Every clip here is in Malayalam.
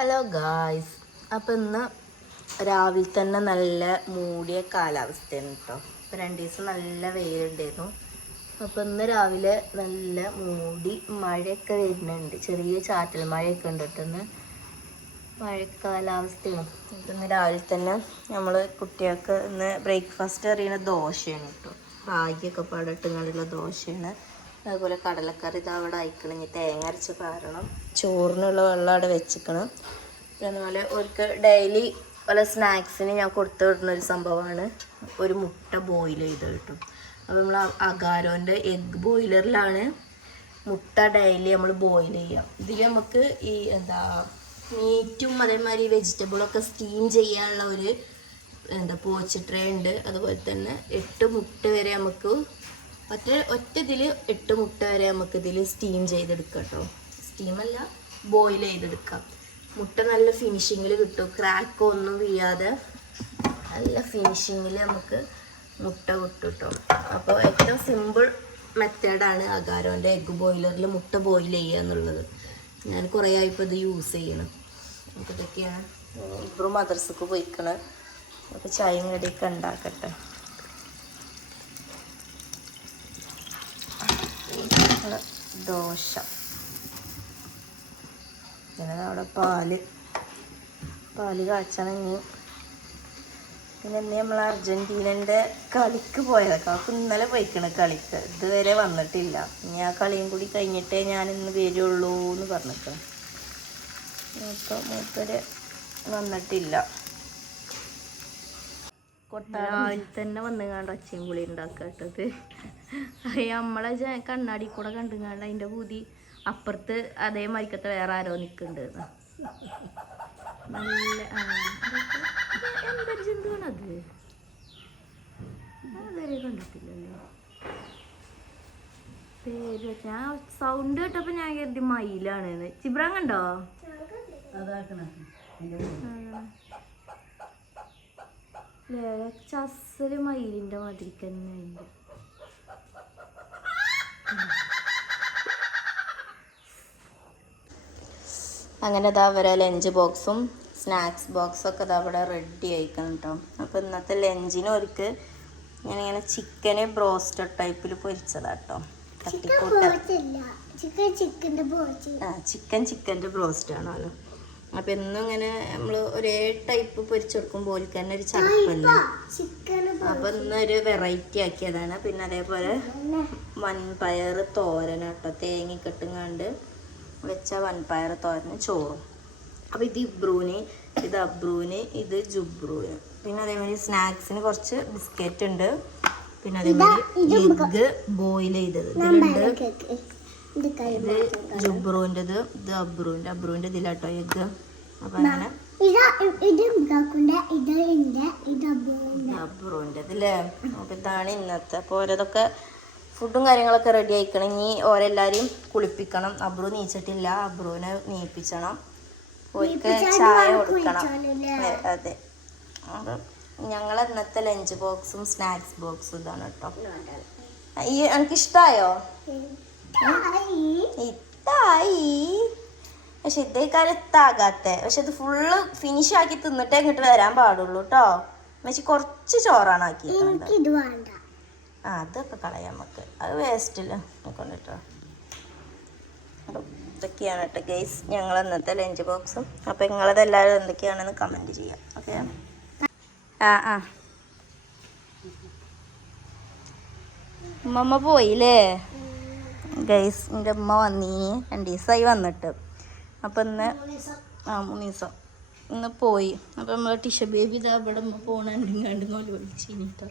ഹലോ ഗായ്സ്, അപ്പോൾ ഇന്ന് രാവിലെ തന്നെ നല്ല മൂടിയ കാലാവസ്ഥയാണ് കേട്ടോ. ഇപ്പോൾ 2 ദിവസം നല്ല വെയിലുണ്ടായിരുന്നു. അപ്പോൾ ഇന്ന് രാവിലെ നല്ല മൂടി മഴയൊക്കെ വരുന്നുണ്ട്, ചെറിയ ചാറ്റൽ മഴയൊക്കെ ഉണ്ട് കേട്ടോ. ഇന്ന് മഴക്കാലാവസ്ഥയാണ്. ഇന്ന് രാവിലെ തന്നെ നമ്മൾ കുട്ടികൾക്ക് ഇന്ന് ബ്രേക്ക്ഫാസ്റ്റ് അറിയുന്ന ദോശയാണ് കേട്ടോ. റാഗിയൊക്കെ പാടിട്ടുള്ള ദോശയാണ്. അതുപോലെ കടലക്കറി ഇത് അവിടെ അയക്കണം. ഇനി തേങ്ങ അരച്ച് പാരണം. ചോറിനുള്ള വെള്ളം അവിടെ വെച്ചിക്കണം. അതുപോലെ അവർക്ക് ഡെയിലി പല സ്നാക്സിന് ഞാൻ കൊടുത്തു വിടുന്ന ഒരു സംഭവമാണ് ഒരു മുട്ട ബോയിൽ ചെയ്ത് കിട്ടും. അപ്പോൾ നമ്മൾ അഗാരോൻ്റെ എഗ് ബോയിലറിലാണ് മുട്ട ഡെയിലി നമ്മൾ ബോയിൽ ചെയ്യാം. ഇതിൽ നമുക്ക് ഈ മീറ്റും അതേമാതിരി വെജിറ്റബിളൊക്കെ സ്റ്റീം ചെയ്യാനുള്ള ഒരു പോച്ച് ട്രേ ഉണ്ട്. അതുപോലെ തന്നെ 8 മുട്ട വരെ നമുക്ക് ഒറ്റ ഇതിൽ 8 മുട്ട വരെ നമുക്ക് ഇതിൽ സ്റ്റീം ചെയ്തെടുക്കാം കേട്ടോ. സ്റ്റീമല്ല, ബോയിൽ ചെയ്തെടുക്കാം. മുട്ട നല്ല ഫിനിഷിങ്ങിൽ കിട്ടും, ക്രാക്ക് ഒന്നും വീഴാതെ നല്ല ഫിനിഷിങ്ങിൽ നമുക്ക് മുട്ട കിട്ടും കേട്ടോ. അപ്പോൾ ഏറ്റവും സിമ്പിൾ മെത്തേഡാണ് അഗാരോൻ്റെ എഗ് ബോയിലറിൽ മുട്ട ബോയിൽ ചെയ്യുക എന്നുള്ളത്. ഞാൻ കുറേ ആയിപ്പോൾ ഇത് യൂസ് ചെയ്യണം. നമുക്ക് ഇതൊക്കെയാണ്. ഇപ്പോഴും മദ്രസക്ക് പോയിക്കണം. അപ്പോൾ ചായയും കടിയൊക്കെ ഉണ്ടാക്കട്ടെ. ദോശ, പിന്നെ അവിടെ പാല് കാച്ചണം. പിന്നെ നമ്മൾ അർജൻറ്റീനൻ്റെ കളിക്ക് പോയതൊക്കെ അവർക്ക് ഇന്നലെ പോയിക്കണം കളിക്ക്. ഇതുവരെ വന്നിട്ടില്ല. ഇനി ആ കളിയും കൂടി കഴിഞ്ഞിട്ടേ ഞാനിന്ന് വരുള്ളൂ എന്ന് പറഞ്ഞിരിക്കണം. അപ്പോൾ മൂപ്പര് വന്നിട്ടില്ല. രാവിലെ തന്നെ വന്നുകാണ്ട് ഒച്ചയും പുളി ഉണ്ടാക്കട്ടത്. നമ്മളെ കണ്ണാടി കൂടെ കണ്ടുകാണ്ട് അതിൻ്റെ പൂതി അപ്പുറത്ത് അതേമാതിരിക്കത്തെ വേറെ ആരോ നിൽക്കുന്നുണ്ട്. നല്ല എന്തൊരു ജന്തുവാണത്, അതുവരെ കണ്ടിട്ടില്ലല്ലോ. പേര് വെച്ചാ സൗണ്ട് കേട്ടപ്പോൾ ഞാൻ കരുതി മയിലാണെന്ന്. ചിബ്രാൻ കണ്ടോ? ചസല് മയിലിൻ്റെ മാതിരിക്ക് തന്നെ ഉണ്ട്. അങ്ങനെ ഇതാ അവരെ ലഞ്ച് ബോക്സും സ്നാക്സ് ബോക്സൊക്കെ ഇതാ അവിടെ റെഡി ആയിക്കണം കേട്ടോ. അപ്പോൾ ഇന്നത്തെ ലഞ്ചിന് അവർക്ക് ഞാനിങ്ങനെ ചിക്കന് ബ്രോസ്റ്റഡ് ടൈപ്പിൽ പൊരിച്ചതാട്ടോ. ചിക്കൻ്റെ ബ്രോസ്റ്റ് ആണല്ലോ. അപ്പം എന്നും ഇങ്ങനെ നമ്മൾ ഒരേ ടൈപ്പ് പൊരിച്ചെടുക്കുമ്പോൾ ഓൽക്ക് തന്നെ ഒരു ചടപ്പല്ലേ. അപ്പം ഇന്നൊരു വെറൈറ്റി ആക്കിയതാണ്. പിന്നെ അതേപോലെ വൻപയർ തോരൻ കേട്ടോ, തേങ്ങയൊക്കെ ഇട്ടുങ്ങാണ്ട് വെച്ച വൻപയർ തോരന് ചോറും. അപ്പോൾ ഇത് ഇബ്രൂന്, ഇത് അബ്രൂന്, ഇത് ജുബ്രൂന്. പിന്നെ അതേമാതിരി സ്നാക്സിന് കുറച്ച് ബിസ്ക്കറ്റ് ഉണ്ട്. പിന്നെ അതേമാതിരി എഗ്ഗ് ബോയിൽ ചെയ്തത് ഇതിലുണ്ട്. ഇത് ജുബ്രൂൻ്റെത്, ഇത് അബ്രൂൻ്റെ ഇതിലാട്ടോ എഗ്ഗ്. അപ്പം അങ്ങനെ അബ്രൂൻ്റെതല്ലേ. അപ്പം ഇതാണ് ഇന്നത്തെ. അപ്പോൾ ഓരോതൊക്കെ ഫുഡും കാര്യങ്ങളൊക്കെ റെഡി ആയിക്കണം. ഇനി ഓരെല്ലാവരെയും കുളിപ്പിക്കണം. അബ്രു നീച്ചിട്ടില്ല, അബ്രുവിനെ നീപ്പിച്ചണം. പോയിക്ക് ചായ കൊടുക്കണം. അതെ, അപ്പം ഞങ്ങൾ ഇന്നത്തെ ലഞ്ച് ബോക്സും സ്നാക്സ് ബോക്സും ഇതാണ് കേട്ടോ. എനിക്കിഷ്ടമായോ? ഇത്തായി, പക്ഷെ ഇതേ കാലം ഇത്താകാത്ത. പക്ഷെ ഇത് ഫുള്ള് ഫിനിഷ് ആക്കി തിന്നിട്ടേ ഇങ്ങോട്ട് വരാൻ പാടുള്ളൂ കേട്ടോ. പക്ഷെ കുറച്ച് ചോറാണ് ആക്കിയിട്ടുണ്ട്. അതൊക്കെ കളയാം നമുക്ക്, അത് വേസ്റ്റില്ല കൊണ്ടിട്ടോ. അപ്പം ഇതൊക്കെയാണ് കേട്ടോ ഗൈസ് ഞങ്ങൾ ഇന്നത്തെ ലഞ്ച് ബോക്സും. അപ്പം നിങ്ങളതെല്ലാവരും എന്തൊക്കെയാണെന്ന് കമൻറ്റ് ചെയ്യാം. ഓക്കെ. ഉമ്മ പോയില്ലേ ഗൈസ്? എൻ്റെ ഉമ്മ വന്നീനി 2 ദിവസമായി വന്നിട്ട്. അപ്പം ഇന്ന് 3 ദിവസം ഇന്ന് പോയി. അപ്പം നമ്മൾ ടിഷ ബേബി ഇതാ ഇവിടെ ഉമ്മ പോകണുണ്ട് നോല് വിളിച്ചിട്ടോ.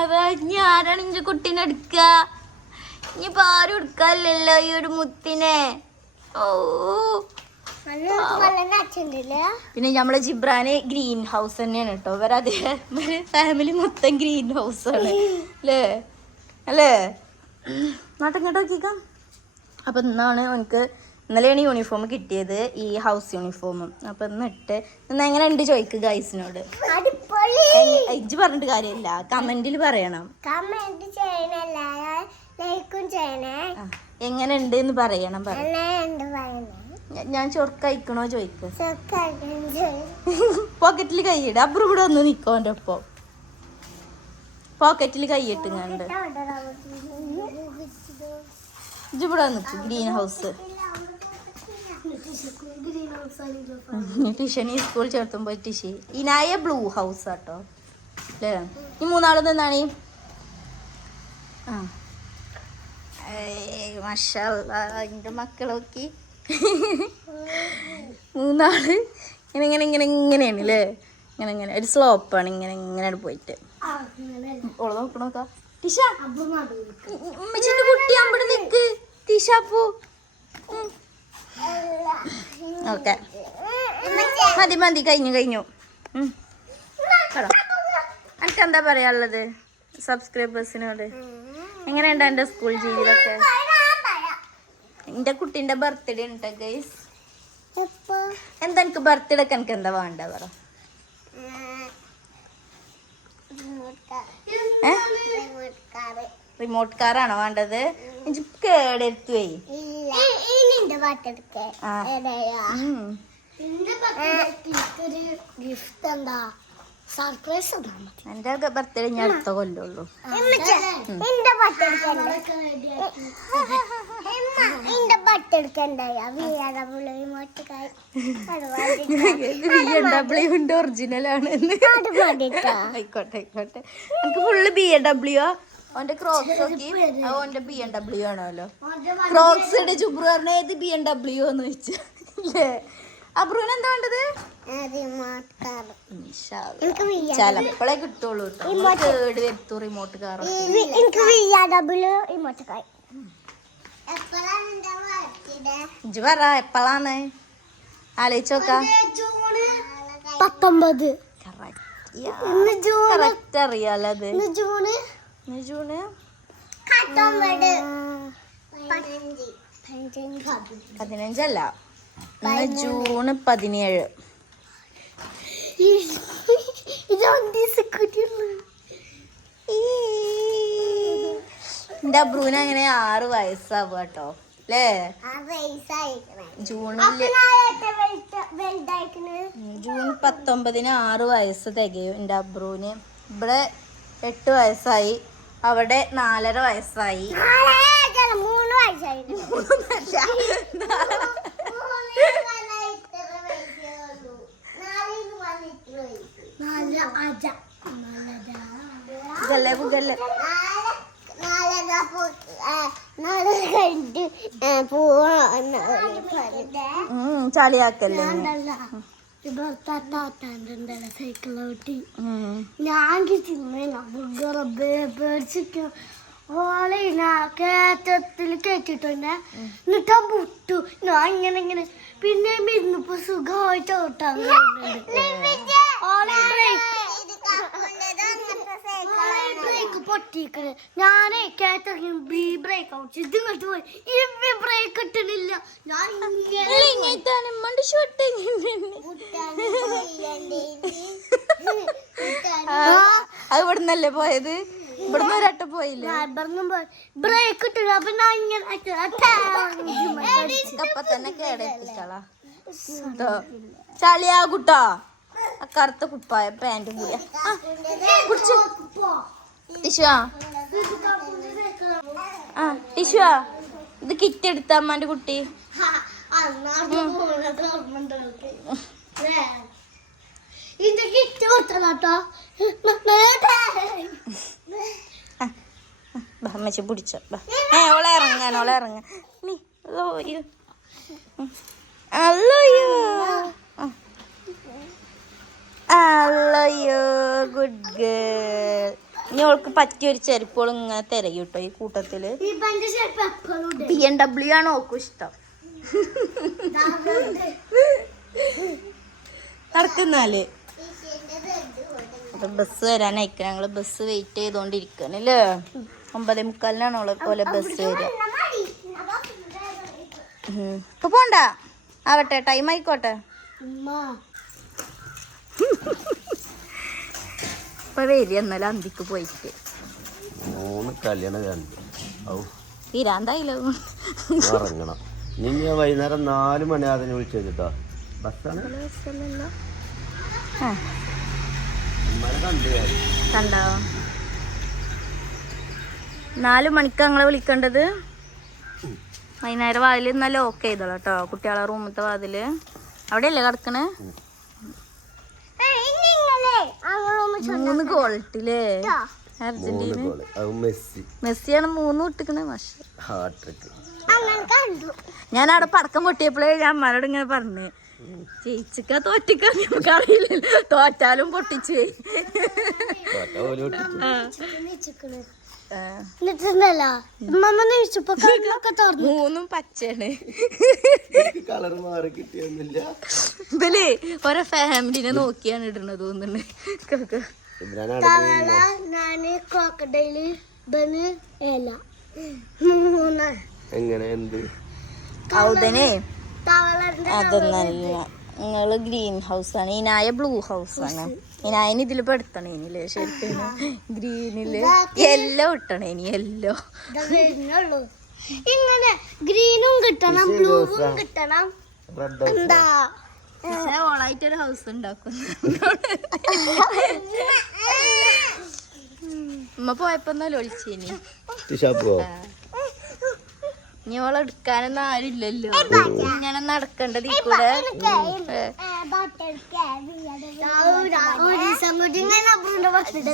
അതാ ഇനി ആരാണ് ഇഞ്ച കുട്ടീനെ എടുക്കുക? ഇനിയിപ്പോൾ ആരും എടുക്കാറില്ലല്ലോ ഈ ഒരു മുത്തിനെ. ഓ, പിന്നെ നമ്മളെ ജിബ്രാന് ഗ്രീൻ ഹൗസ് തന്നെയാണ് കേട്ടോ. ഇവരതേ ഫാമിലി മൊത്തം ഗ്രീൻ ഹൗസാണ് അല്ലേ. നാട്ടിങ്ങോട്ട് നോക്കിക്കാം. അപ്പം ഇന്നാണ് എനിക്ക് ഇന്നലെയാണ് യൂണിഫോം കിട്ടിയത്, ഈ ഹൗസ് യൂണിഫോം. അപ്പം ഇന്ന് എങ്ങനെ ഉണ്ട് ചോദിക്കുക ഗൈസിനോട്. ഇജ്ജ് പറഞ്ഞിട്ട് കാര്യമില്ല, കമന്റിൽ പറയണം. എങ്ങനെ ഉണ്ട് എന്ന് പറയണം. ഞാൻ ചൊർക്കയക്കണോ ചോദിക്കും. പോക്കറ്റിൽ കൈയിട. അബ്രു ഇവിടെ ഒന്ന് നിക്കോ എൻ്റെ ഒപ്പം. പോക്കറ്റിൽ കൈയിട്ട് കണ്ട് ഇവിടെ നിൽക്കും. ഗ്രീൻ ഹൗസ് ടിഷനി സ്കൂൾ ചേർത്തുമ്പോ ടിഷി ഇനായ ബ്ലൂ ഹൗസ് ആട്ടോ അല്ലേ. ഈ മൂന്നാളത് എന്താണ്? ആ മാഷാ അല്ലാഹ് എൻ്റെ മക്കളൊക്കെ മൂന്നാള് ഇങ്ങനെയാണ് അല്ലേ. ഇങ്ങനെ ഒരു സ്ലോപ്പാണ്. ഇങ്ങനെ പോയിട്ട് ഓള് നോക്കണോക്കാ. ടിഷ ഉമ്മച്ചിന്റെ കുട്ടി അവിടെ നിക്ക്. ടിഷ പോ. ഓക്കെ മതി കഴിഞ്ഞു. എനിക്ക് എന്താ പറയാനുള്ളത് സബ്സ്ക്രൈബേഴ്സിനോട്? എങ്ങനെയുണ്ട് എൻ്റെ സ്കൂൾ ജീവിതമൊക്കെ? എൻ്റെ കുട്ടീൻ്റെ ബർത്ത്ഡേ ഉണ്ട് ഗൈസ്. എന്താ എനിക്ക് ബർത്ത്ഡേക്ക് എനിക്ക് എന്താ വേണ്ട പറ? റിമോട്ട് കാറാണോ വേണ്ടത്? എനിക്ക് കേടെടുത്തു പോയി. എന്റെ ബർത്ത്ഡേ ഞാൻ അടുത്ത കൊല്ലുള്ളൂ. BMW ഒറിജിനലാണ്. ആയിക്കോട്ടെ. എനിക്ക് ഫുള്ള് BMW. ഓന്റെ ക്രോക്സ് നോക്കി ഓന്റെ BMW ആണല്ലോ. ക്രോക്സിന്റെ ചുബ്രു പറഞ്ഞ ഏത് BMW എന്ന് വെച്ചല്ലേ. അബ്രുവിന് എന്താ വേണ്ടത്? ചിലപ്പോഴേ കിട്ടുള്ളൂ കേട്ടോ. കേട് വരുത്തു റിമോട്ട് കാർ. ഇജ്ജ് പറ എപ്പോഴാണ് ആലോചിച്ചോക്കാം. 19 കറക്റ്റ് അറിയാലോ. അത് ജൂണ് 15 ജൂൺ 17. എന്റെ അബ്രൂന് അങ്ങനെ 6 വയസ്സാവുക കേട്ടോ അല്ലേ. ജൂൺ 19 6 വയസ്സ് തികയും എന്റെ അബ്രൂന്. ഇവിടെ 8 വയസ്സായി. അവിടെ 4.5 വയസ്സായി. 3 വയസ്സായി. ചളിയാക്കല്ലേ സൈക്കിളോട്ടി. ഞാൻ പേടിച്ചിട്ടോ ഓളെ കയറ്റത്തിൽ കയറ്റിട്ടോന്നെ. എന്നിട്ടാ മുട്ടു ഞാൻ ഇങ്ങനെ പിന്നെ ഇരുന്നപ്പോ സുഖമായിട്ട് ഓട്ടാൻ ബ്രേക്ക് പൊട്ടിക്കണ്. ഞാനേ കയറ്റിറങ്ങി ബ്രേക്ക് ഔട്ട് ഇതിങ്ങോട്ട് പോയി. ബ്രേക്ക് ഇട്ടണില്ല. ഞാൻ അത് ഇവിടുന്നല്ലേ പോയത്? ഇവിടുന്ന് ഒരട്ട പോയില്ലേ? ബ്രേക്ക് ഇട്ടില്ല. അപ്പൊ ഞാൻ അപ്പൊ തന്നെ കേടെത്തിച്ചാളാ ചളിയാകൂട്ടോ. ആ കറുത്ത കുപ്പായ പാൻറ്റും കൂടിയാ ടിഷുവാ. ടിഷുവാ ഇത് കിറ്റ് എടുത്ത അമ്മാന്റെ കുട്ടി. അമ്മച്ചി പിടിച്ചോ. ഓളെ ഇറങ്ങാൻ നീ അല്ലയോ ഗുഡ് ഗേൾ. ഇനി അവൾക്ക് പറ്റിയൊരു ചെരുപ്പുകൾ ഇങ്ങനെ തിരയും കേട്ടോ ഈ കൂട്ടത്തില്. BMW ആണ് ഓക്കും ഇഷ്ടം. നടക്കുന്നാല് അപ്പൊ ബസ് വരാനായിക്ക. ഞങ്ങള് ബസ് വെയിറ്റ് ചെയ്തോണ്ടിരിക്കണല്ലേ. 9:45 ഓളെ പോലെ ബസ് വരിക. ഇപ്പൊ പോണ്ട ആവട്ടെ, ടൈം ആയിക്കോട്ടെ. ഇപ്പൊ വരിക എന്നാലും അന്തിക്ക് പോയിട്ട് 3 കല്യാണം തീരാന്തായില്ലോ. ഞാൻ വൈകുന്നേരം 4 മണി അതിനെ വിളിച്ചു കേട്ടോ. ബസ്സാണ് കണ്ടോ 4 മണിക്ക് ഞങ്ങളെ വിളിക്കേണ്ടത്. വൈകുന്നേരം വാതിൽ എന്നാൽ ലോക്ക് ചെയ്തോളൂ കേട്ടോ. കുട്ടികളെ റൂമത്തെ വാതില് അവിടെയല്ലേ കിടക്കണേ. 3 ഗോളിട്ടില്ലേ അർജന്റീന. മെസ്സിയാണ് 3 ഇട്ടിക്കണേ. ഞാൻ അവിടെ പടക്കം പൊട്ടിയപ്പോഴേ ഞാൻ അമ്മയോട് ഇങ്ങനെ പറഞ്ഞു, ചേച്ചിക്കാ തോറ്റിക്കാ നമുക്ക് അറിയില്ലല്ലോ, തോറ്റാലും പൊട്ടിച്ചു. മൂന്നും പച്ചയാണ്. ഇവല് ഓരോ ഫാമിലിനെ നോക്കിയാണ് ഇടണത് തോന്നുന്നുണ്ട്. അതൊന്നല്ല, നിങ്ങള് ഗ്രീൻ ഹൗസ് ആണ്. ഇനായ ബ്ലൂ ഹൗസ് ആണ്. ഇനായന് ഇതില് പെടുത്തണേ ഇനില്ലേ ശരിക്കും. ഗ്രീനില് യെല്ലോ ഇട്ടണേ ഇനി യെല്ലോ. ഇങ്ങനെ ഗ്രീനും കിട്ടണം ബ്ലൂവും കിട്ടണം. എന്താ ഓളായിട്ടൊരു ഹൗസ് ഉണ്ടാക്കും. ഉമ്മ പോയപ്പോ ഒളിച്ചേനി. ഇനി ഓളെ എടുക്കാനൊന്നും ആരില്ലല്ലോ. ഇങ്ങനെ നടക്കേണ്ടത് ഈ കൂടെ.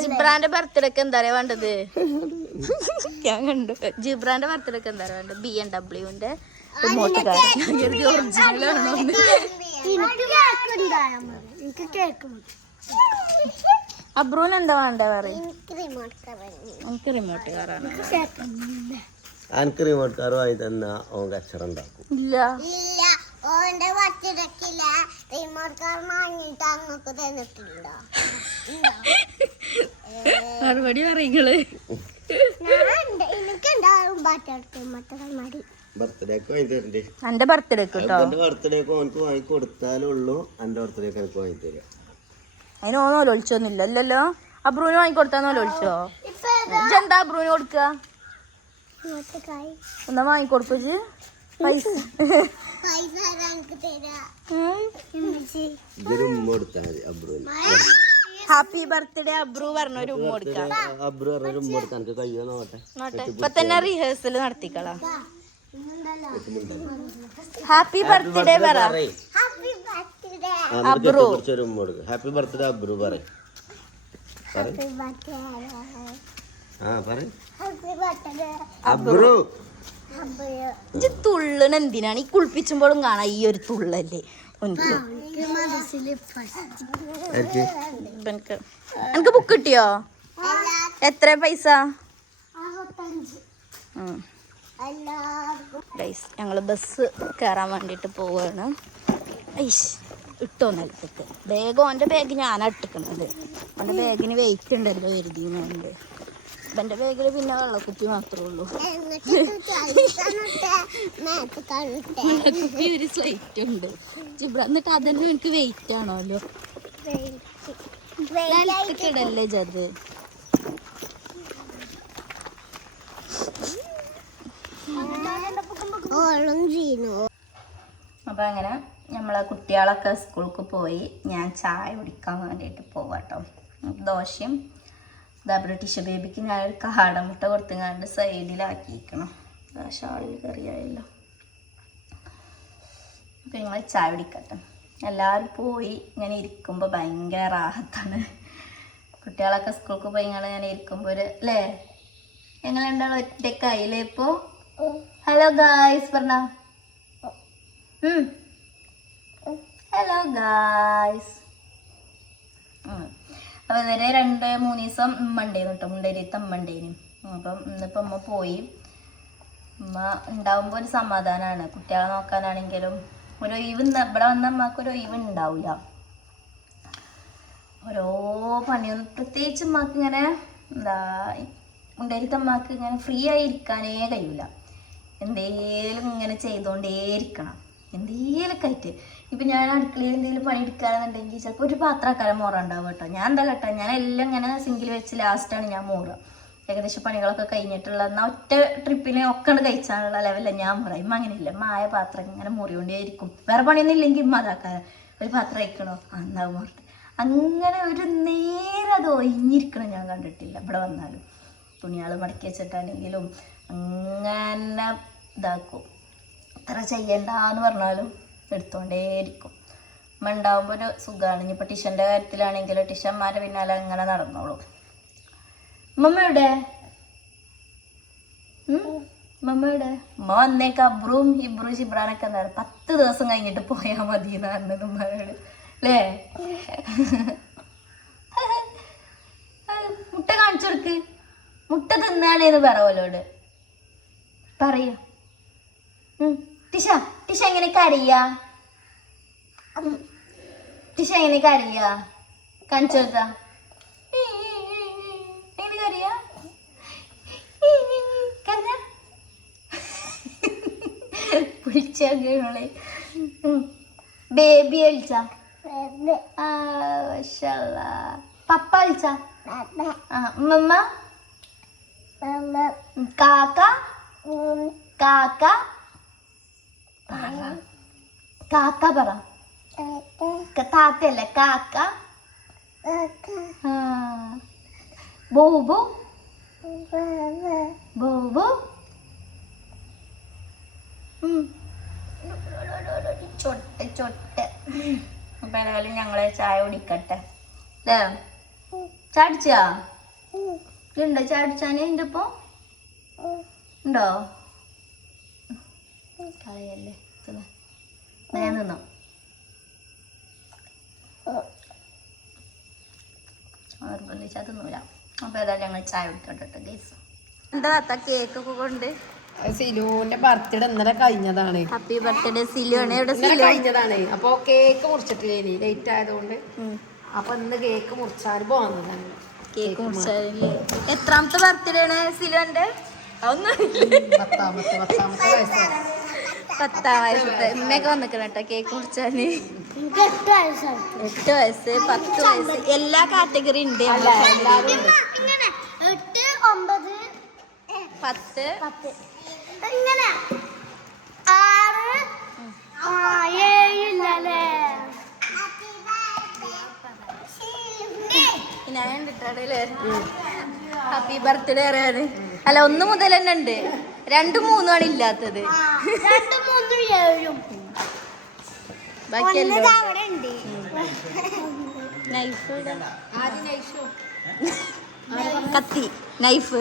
ജിബ്രാന്റെ ബർത്ത്ഡേക്ക് എന്താ പറയാ വേണ്ടത്? ഞാൻ കണ്ടു. ജിബ്രാന്റെ ബർത്ത്ഡേക്ക് എന്താ പറയാ വേണ്ടത്? BMW remote car. ഒറിജിനലാണോ? അബ്രൂന് എന്താ വേണ്ട പറയും? എനിക്ക് റിമോട്ട് കാറാണ്. എനിക്ക് റിമോട്ട് കാർ വാങ്ങി തന്ന ഓൻ കച്ചറ ഉണ്ടാക്കും. ഇല്ല ഓന്റെ വച്ചിടക്കില്ല റിമോട്ട് കാർ വാങ്ങിട്ട് അങ്ങക്ക് തന്നിട്ടില്ല. മറുപടി പറയുകള്. എനിക്കുണ്ടാവും മറ്റേ ബർത്ത്ഡേക്ക് വാങ്ങി തരണ്ടേ? എന്റെ ബർത്ത്ഡേക്ക് കേട്ടോ. എന്റെ ബർത്ത്ഡേക്ക് ഓനക്ക് വാങ്ങി കൊടുത്താലുള്ളൂ എന്റെ ബർത്ത്ഡേക്ക് എനിക്ക് വാങ്ങി തരാം. അതിന് ഓനോല ഒളിച്ചൊന്നുമില്ല അല്ലല്ലോ. അബ്രൂന് വാങ്ങിക്കൊടുത്താന്നോല ഒളിച്ചോ? എന്താ അബ്രൂന് കൊടുക്കുക? എന്നാ വാങ്ങിക്കൊടുക്കു പൈസ. ഹാപ്പി ബർത്ത്ഡേ അബ്രു പറഞ്ഞ ഒരു ഉമ്മ കൊടുക്കാം. ഇപ്പൊ തന്നെ റിഹേഴ്സൽ നടത്തിക്കളാ. ഹാപ്പി ബർത്ത്ഡേ പറ അബ്രു. ഹാപ്പി ബർത്ത്ഡേ അബ്രു പറ. അബ്രു തുള്ളണ എന്തിനാണ്? ഈ കുളിപ്പിച്ചുമ്പോഴും കാണാം ഈ ഒരു തുള്ളല്ലേ. എനിക്ക് ബുക്ക് കിട്ടിയോ? എത്ര പൈസ? ഞങ്ങള് ബസ് കയറാൻ വേണ്ടിട്ട് പോവാണ്. ഇട്ടോ നിലത്തേക്ക് ബാഗ്. ഓൻ്റെ ബാഗ് ഞാനാ ഇട്ടിക്കണത്. ഓൻ്റെ ബാഗിന് വെയിറ്റ് ഉണ്ടല്ലോ കരുതിയുന്നുണ്ട്. എൻ്റെ ബാഗിൽ പിന്നെ വെള്ളക്കുപ്പി മാത്രമേ ഉള്ളൂ. വെള്ളക്കുപ്പി ഒരു സ്ലൈറ്റ് ഉണ്ട്. എന്നിട്ട് അതന്നെ എനിക്ക് വെയിറ്റ് ആണോല്ലോ. ഇടല്ലേ ജത്. അപ്പൊ അങ്ങനെ നമ്മളെ കുട്ടികളൊക്കെ സ്കൂൾക്ക് പോയി. ഞാൻ ചായ കുടിക്കാൻ വേണ്ടിയിട്ട് പോവാട്ടോ. ദോശയും ടിഷ ബേബിക്ക് ഞാനൊരു കാടമുട്ട കൊടുത്തുങ്ങാണ്ട് സൈഡിലാക്കിയിരിക്കണം. ഷാളിൽ കറിയായല്ലോ. അപ്പം ഞങ്ങൾ ചായ കുടിക്കട്ടെ. എല്ലാവരും പോയി ഇങ്ങനെ ഇരിക്കുമ്പോൾ ഭയങ്കര റാഹത്താണ്. കുട്ടികളൊക്കെ സ്കൂൾക്ക് പോയി ഇങ്ങനെ ഇരിക്കുമ്പോൾ ഒരു അല്ലേ ഞങ്ങൾ രണ്ടാളും ഒറ്റക്കായില്ലേ ഇപ്പോൾ. ഹലോ ഗായ്സ് പറഞ്ഞ. Hello guys. അപ്പോൾ ഇവരെ 2-3 ദിവസം ഉമ്മണ്ടേനും കേട്ടോ. മുണ്ടേരിയത്തെ ഉമ്മണ്ടേനും. അപ്പം ഇന്നിപ്പോൾ ഉമ്മ പോയി. ഉമ്മ ഉണ്ടാവുമ്പോൾ ഒരു സമാധാനമാണ്. കുട്ടികളെ നോക്കാനാണെങ്കിലും ഒരു ഒഴിവ്. ഇവിടെ വന്ന അമ്മക്ക് ഒരു ഒഴിവ് ഉണ്ടാവില്ല. ഓരോ പണിയൊന്നും പ്രത്യേകിച്ച് ഉമ്മക്ക് ഇങ്ങനെ എന്താ മുണ്ടേരിയത്തെ അമ്മക്ക് ഇങ്ങനെ ഫ്രീ ആയി ഇരിക്കാനേ കഴിയില്ല. എന്തേലും ഇങ്ങനെ ചെയ്തുകൊണ്ടേ ഇരിക്കണം. എന്തേലൊക്കെ ആയിട്ട്. ഇപ്പം ഞാൻ അടുക്കളയിൽ എന്തെങ്കിലും പണിയെടുക്കുകയാണെന്നുണ്ടെങ്കിൽ ചിലപ്പോൾ ഒരു പാത്രക്കാലം മോറുണ്ടാവും കേട്ടോ. ഞാൻ എന്താ കേട്ടോ, ഞാൻ എല്ലാം ഇങ്ങനെ സിങ്കിൽ വെച്ച് ലാസ്റ്റാണ് ഞാൻ മോറുക. ഏകദേശം പണികളൊക്കെ കഴിഞ്ഞിട്ടുള്ള എന്നാൽ ഒറ്റ ട്രിപ്പിന് ഒക്കെ കഴിച്ചാലുള്ള ലെവലില്ല. ഞാൻ പറയും അങ്ങനെയില്ല, മായ പാത്രം ഇങ്ങനെ മുറികൊണ്ടേയിരിക്കും. വേറെ പണിയൊന്നും ഇല്ലെങ്കിൽ അതാക്കാൻ ഒരു പാത്രം കഴിക്കണോ അന്നാവും ഓർത്ത് അങ്ങനെ ഒരു നേരം അത് ഒഴിഞ്ഞിരിക്കണം ഞാൻ കണ്ടിട്ടില്ല. ഇവിടെ വന്നാലും തുണിയാൾ മടക്കി വെച്ചിട്ടാണെങ്കിലും അങ്ങനെ ഇതാക്കും. എത്ര ചെയ്യണ്ടെന്ന് പറഞ്ഞാലും എടുത്തുകൊണ്ടേയിരിക്കും. അമ്മ ഉണ്ടാകുമ്പോൾ ഒരു സുഖമാണ്. ഇനിയിപ്പോൾ ടിഷൻ്റെ കാര്യത്തിലാണെങ്കിലും ടിഷന്മാരെ പിന്നാലെ അങ്ങനെ നടന്നോളും. മമ്മയുടെ മമ്മയുടെ ഉമ്മ വന്നേക്ക് അബ്രും ഇബ്രു ജിബ്രാനൊക്കെ എന്താ 10 ദിവസം കഴിഞ്ഞിട്ട് പോയാൽ മതി എന്ന് പറഞ്ഞത് ഉമ്മയോട് അല്ലേ? മുട്ട കാണിച്ചു കൊടുക്ക്. മുട്ട തിന്നാണേന്ന് പറവലോട് പറയൂ. ടിഷ ടിഷ എങ്ങനെ കരയാ? ടിഷ എങ്ങനെ കരയാ? കാണിച്ചു കൊടുത്താ എങ്ങനെ കരയാ? വിളിച്ചോളെ ബേബി വിളിച്ച പപ്പ വിളിച്ച മമ്മ കാക്ക കാക്ക കാക്ക പറ. താത്തല്ലേ കാക്ക. ബോബു ബോബു ചൊട്ട് ചൊട്ട്. അപ്പൊ ഏതായാലും ഞങ്ങള് ചായ കുടിക്കട്ടെ അല്ലേ? ചാടിച്ചാ ഉണ്ടോ? ചാടിച്ചാന് എൻ്റെ ഇപ്പൊ ഉണ്ടോ? കളയല്ലേ ഞാൻ നിന്നോ. നിർബന്ധിച്ചാൽ തിന്നൂല. അപ്പൊ ഏതായാലും ഞങ്ങൾ ചായ കുടിക്കട്ടെ ഗൈസ്. എന്താ കേക്കൊക്കെ കൊണ്ട് സിലുവിന്റെ ബർത്ത്ഡേ ഇന്നലെ കഴിഞ്ഞതാണ്. ഹാപ്പി ബർത്ത്ഡേ സിലുവാണ്. എവിടെ കഴിഞ്ഞതാണ്. അപ്പൊ കേക്ക് മുറിച്ചിട്ടില്ലേ ലേറ്റ് ആയതുകൊണ്ട്. അപ്പൊ ഇന്ന് കേക്ക് മുറിച്ചാൽ പോകുന്നതാണ്. കേക്ക് മുറിച്ചാലേ. എത്രാമത്തെ ബർത്ത്ഡേ ആണ് സിലുവിന്റെ? 10ാമത്തെ വയസ്സാണ്. 10ാം വയസ്സത്തെ ഉമ്മയൊക്കെ വന്നിക്കണം കേട്ടോ കേക്ക് മുറിച്ചാല്. 8 വയസ്സ് 10 വയസ്സ് എല്ലാ കാറ്റഗറി ഉണ്ട്. എല്ലാരും ഉണ്ട്. 8, 9, 10 ഇങ്ങനെ 6, 7 ഇല്ലല്ലേ? ഞാൻ കണ്ടിട്ടേ ഹാപ്പി ബർത്ത്ഡേ അറിയാന്. അല്ല 1 മുതൽ തന്നെ ഉണ്ട്. 2, 3 ആണ് ഇല്ലാത്തത്. 2, 3, 7 ബാക്കിയല്ലോ അവിടെ ഉണ്ട്. നൈഫ് കത്തി നൈഫ്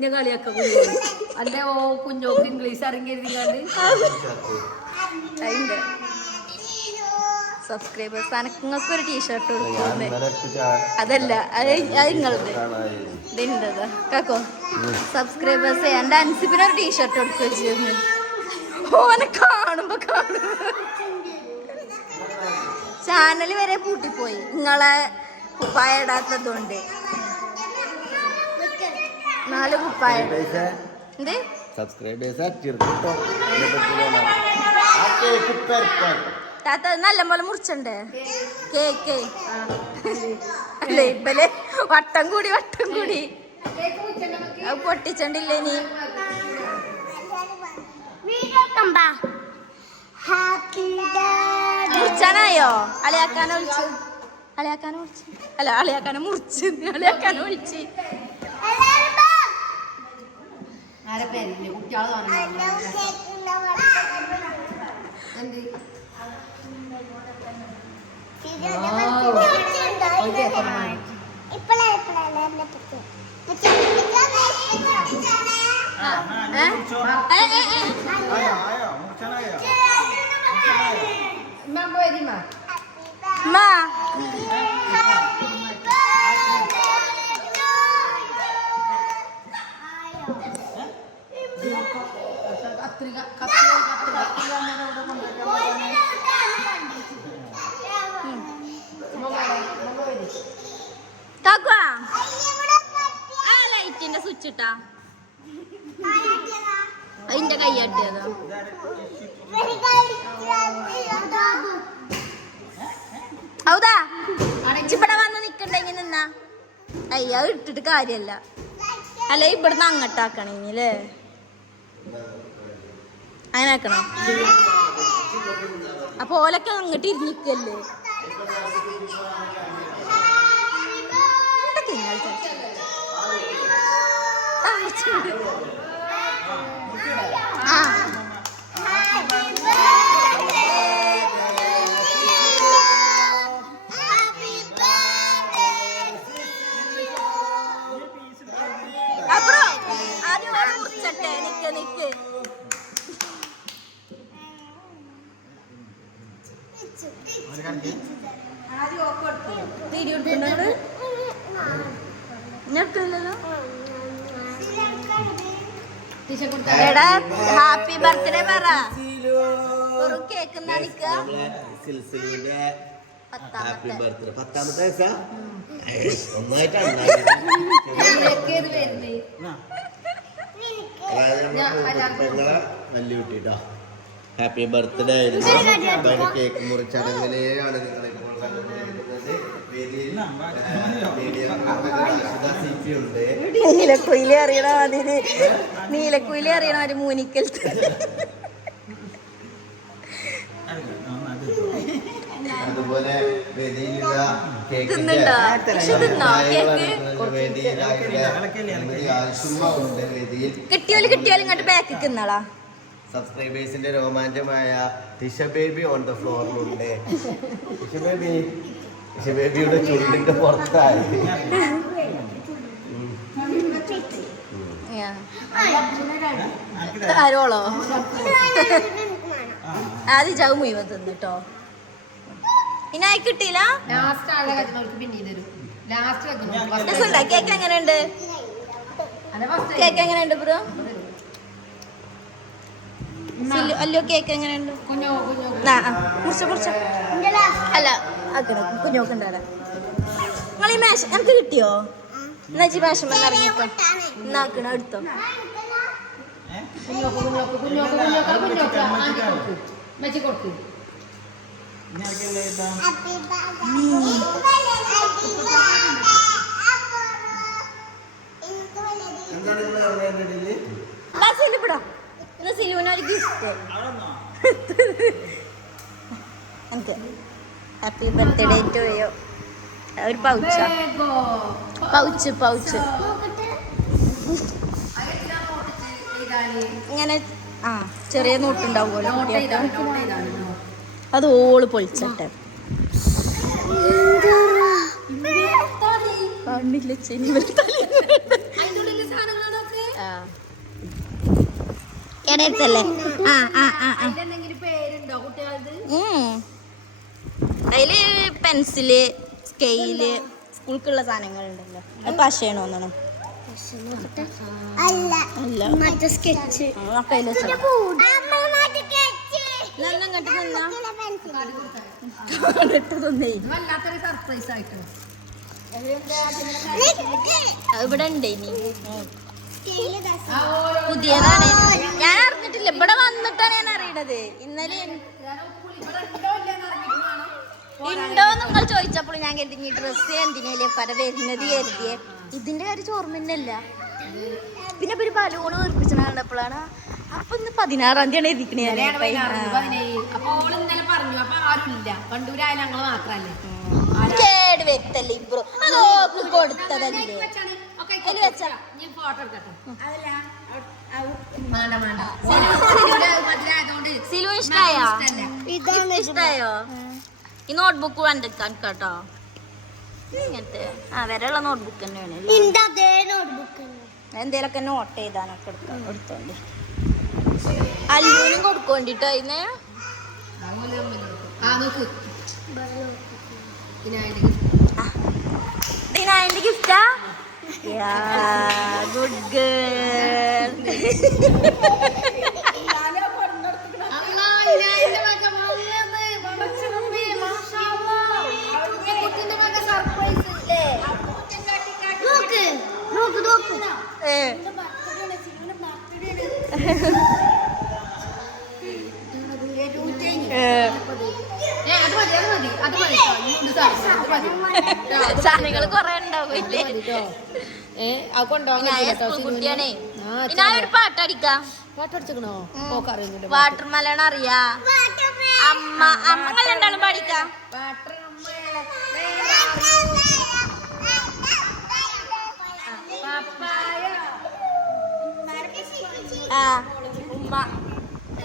ഞാൻ കളിയാക്ക അല്ലേ? ഓ കുഞ്ഞോക്ക് ഇംഗ്ലീഷ് അറിഞ്ഞിരുന്നാണ്ട് അതിന്റെ സബ്സ്ക്രൈബേഴ്സ് നിങ്ങൾക്ക് ഒരു ടീഷർട്ട് കൊടുക്കുന്നത് അതല്ല അത് നിങ്ങളത് ഇതിൻ്റെതാ കാക്കോ. സബ്സ്ക്രൈബേഴ്സ് എൻ്റെ അൻസിപ്പിനൊരു ടീഷർട്ട് കൊടുക്കുക വെച്ചിരുന്നു. ഓനെ കാണുമ്പോ ചാനൽ വരെ പൂട്ടിപ്പോയി നിങ്ങളെ കുപ്പായ ഇടാത്തതുകൊണ്ട്. 4 കുപ്പായ എന്ത് താത്ത നല്ല പോലെ മുറിച്ചണ്ടേ കേക്ക്? അല്ലേ ഇപ്പല്ലേ വട്ടം കൂടി അത് പൊട്ടിച്ചണ്ടില്ലേ നീ? മുറിച്ചാനായോ? അളിയാക്കാനെ വിളിച്ചു. അല്ല അളിയാക്കാനെ മുറിച്ച് അളിയാക്കാനെ വിളിച്ച്. ആരെ പേരില്ലേ കുട്ടികള് ലൈറ്റിന്റെ സ്വിച്ച് ഇട്ടാ അതിന്റെ കൈയാട്ടിയതാ. ഔതാ ഇവിടെ വന്ന് നിക്കണ്ടെങ്കിൽ നിന്നാ. അയ്യ ഇട്ടിട്ട് കാര്യല്ല. അല്ല ഇവിടുന്ന് അങ്ങോട്ടാക്കണെങ്കിലേ അങ്ങനെ ആക്കണം. അപ്പൊ ഓലൊക്കെ അങ്ങോട്ട് ഇരുന്നിക്കല്ലേ. ആ അപ്പുറം ആദ്യം മുറിച്ചട്ടെ. നിക്ക് നിക്ക്. എടാ ഹാപ്പി ബർത്ത്ഡേ പറ. ഒരു കേക്ക് ഹാപ്പി ബർത്ത്ഡേ 10ാമത്തെ വയസ്സാ. ഒന്നായിട്ടാണ് വലിയ കുട്ടിട്ടോ. ഹാപ്പി ബർത്ത്ഡേ ആയിരുന്നു. കേക്ക് മുറിച്ചടങ്ങിലെയാണ് നിങ്ങളെ നീലക്കുയിലെ അറിയണ മാതിരി. നീലക്കുയിലെ അറിയണ മാതിരി മൂനിക്കൽ അതുപോലെ വേദിയിലുള്ള കിട്ടിയാലും ഇങ്ങോട്ട് ബാക്കി തിന്നളാ. സബ്സ്ക്രൈബേഴ്സിന്റെ രോമാഞ്ചമായ Tisha baby on the ഫ്ലോറിലുണ്ട്. Tisha ബേബിയുടെ ചുണ്ടിന്റെ പുറത്തായി. ആരോളോ ആദ്യം ചവ് മുഴുവൻ തിന്നിട്ടോ. ഇനായി കിട്ടിയില്ല. കേക്ക് എങ്ങനെയുണ്ട്? കേക്ക് എങ്ങനെയുണ്ട് ബ്രോ? അല്ലോ കേക്ക് എങ്ങനെയുണ്ട്? അല്ല കുഞ്ഞോക്കുണ്ടാടാ. നിങ്ങൾ ഈ മേശ നമുക്ക് കിട്ടിയോ? എന്നാ ചി മേശം ഇറങ്ങിക്കോ. എന്നാക്കണ എടുത്തോ. സിലുവിനൊരു gift. Happy birthday to you. ഒരു പൗച്ച് ഇങ്ങനെ. ആ ചെറിയ നോട്ടുണ്ടാവുമല്ലോ അത് ഓള് പൊളിച്ചട്ടെ. കണ്ടില്ല ചെനി എടത്തല്ലേ. അതില് പെൻസില്, സ്കെയില്, സ്കൂൾക്കുള്ള സാധനങ്ങളുണ്ടല്ലോ. അത് പശയാണ് തോന്നണം. അല്ല സ്കെച്ച് ഇവിടെ ഉണ്ട്. ഇനി പുതിയതാണ്. ഞാൻ അറിഞ്ഞിട്ടില്ല. ഇവിടെ വന്നിട്ടാണ് ഞാൻ അറിയണത്. ഇന്നലെ ഉണ്ടോന്ന് നിങ്ങൾ ചോദിച്ചപ്പോൾ ഞാൻ കരുതി ഡ്രസ്സ് എന്തിനല്ലേ പല വരുന്നത് കരുതിയേ. ഇതിന്റെ കാര്യം ഓർമ്മന്നല്ല. പിന്നെ ഒരു ബലൂണ് വീർപ്പിച്ചണ കണ്ടപ്പോഴാണ്. അപ്പൊ ഇന്ന് 16-ാം തീയതിയാണ് എഴുതിക്കണേ. കേട് വരുത്തല്ലേ ഇബ്രോ. അതോക്ക് കൊടുത്തതല്ലേ. സിലു ഇഷ്ടായോ? ഈ നോട്ട്ബുക്ക് കണ്ടെടുക്കാൻ കേട്ടോ. ഇങ്ങനത്തെ വരെയുള്ള നോട്ട്ബുക്ക് തന്നെയാണ്. എന്തേലൊക്കെ നോട്ട് ചെയ്താനൊക്കെ എടുത്തോണ്ട് അല്ലൂനും കൊടുക്കോണ്ടിട്ടോ. അതിന് ദിനായന്റെ ഗിഫ്റ്റാ. Good girl. സാധനങ്ങൾ കൊറേ ഉണ്ടാവില്ലേ? കുട്ടിയാണേ ഒരു പാട്ടടിക്കാം. പാട്ടടിച്ചോ? ഓക്കറിയുന്നുണ്ട്. വാട്ടർ മെലൺ അറിയാ? അമ്മ അമ്മ രണ്ടാളും പാടിക്കാം. ആ ഉമ്മ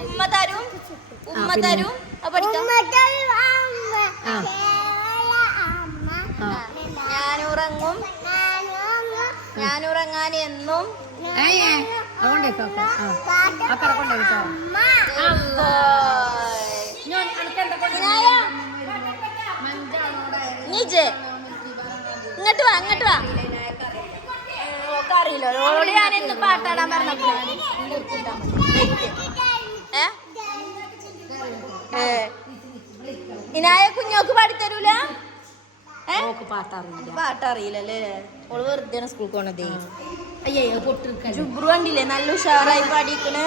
ഉമ്മ തരും പഠിക്കാം. ഞാനുറങ്ങാൻ എന്നും ഇങ്ങോട്ട് വാ അറിയില്ല. ഓളോട് ഞാൻ എന്ത് പാട്ടാടാൻ പറഞ്ഞപ്പോൾ ഇനായ കുഞ്ഞോക്ക് പാടിത്തരൂല. പാട്ടറിയില്ലല്ലേ? ഓള് വെറുതെ സ്കൂൾ പോണതേ. ജുബ്രു കണ്ടില്ലേ നല്ല ഉഷാറായി പാടിക്കണ്.